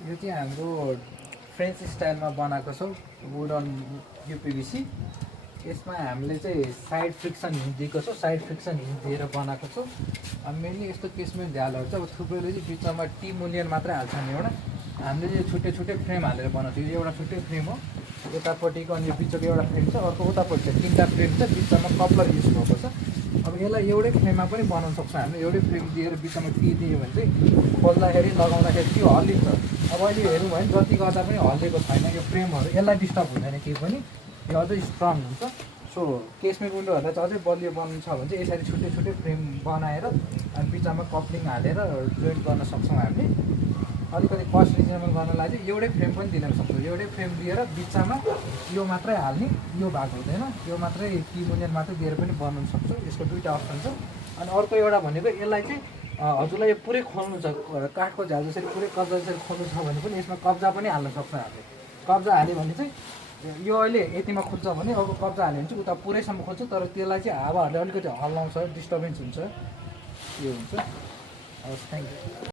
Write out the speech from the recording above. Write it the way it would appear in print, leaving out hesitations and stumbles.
यो चाहिँ हाम्रो फ्रेन्च स्टाइलमा बनाएको छ वुडन युपिभिसी। यसमा हामीले चाहिँ साइड फ्रिक्सन हिन्ज दिएको छौँ, साइड फ्रिक्सन हिन्ज दिएर बनाएको छौँ। मेनली यस्तो केसमा ढ्यालहरू चाहिँ अब थुप्रैले चाहिँ बिचमा टी मूल्यन मात्रै हाल्छ नि एउटा। हामीले चाहिँ छुट्टै छुट्टै फ्रेम हालेर बनाउँछौँ। यो एउटा छुट्टै फ्रेम हो, यतापट्टिको अनि बिचको एउटा फ्रेम छ, अर्को उतापट्टि छ, तिनवटा फ्रेम छ, बिचमा कपलर युज भएको छ। अब यसलाई एउटै फ्रेममा पनि बनाउन सक्छौँ हामीले। एउटै फ्रेम दिएर बिचमा टी दियो भने चाहिँ खोल्दाखेरि लगाउँदाखेरि त्यो हल्लिन्छ। अब अहिले हेऱ्यौँ भने जति गर्दा पनि हल्लिएको छैन यो फ्रेमहरू, यसलाई डिस्टर्ब हुँदैन केही पनि, यो अझै स्ट्रङ हुन्छ। सो केसमेट विन्डोहरूलाई चाहिँ अझै बलियो बनाउनु छ भने चाहिँ यसरी छुट्टै छुट्टै फ्रेम बनाएर अनि बिचमा कप्लिङ हालेर जोइन्ट गर्न सक्छौँ हामीले। अलिकति कस्ट रिजनेबल गर्नलाई चाहिँ एउटै फ्रेम पनि दिन सक्छौँ। एउटै फ्रेम दिएर बिचमा यो मात्रै हाल्ने, यो भाग हुँदैन, यो मात्रै टी मूल्यन मात्रै दिएर पनि बनाउन सक्छौँ। यसको दुईवटा अप्सन छ। अनि अर्को एउटा भनेको यसलाई चाहिँ हजुरलाई यो पुरै खोल्नु छ, काठको झ्याल जसरी पुरै कब्जा जसरी खोल्नु छ भने पनि यसमा कब्जा पनि हाल्न सक्छ हामीले। कब्जा हाल्यो भने चाहिँ यो अहिले यतिमा खोल्छ भने अब कब्जा हाल्यो भने चाहिँ उता पुरैसम्म खोल्छ, तर त्यसलाई चाहिँ हावाहरूले अलिकति हल्लाउँछ, डिस्टर्बेन्स हुन्छ, यो हुन्छ। हवस्, थ्याङ्क यू।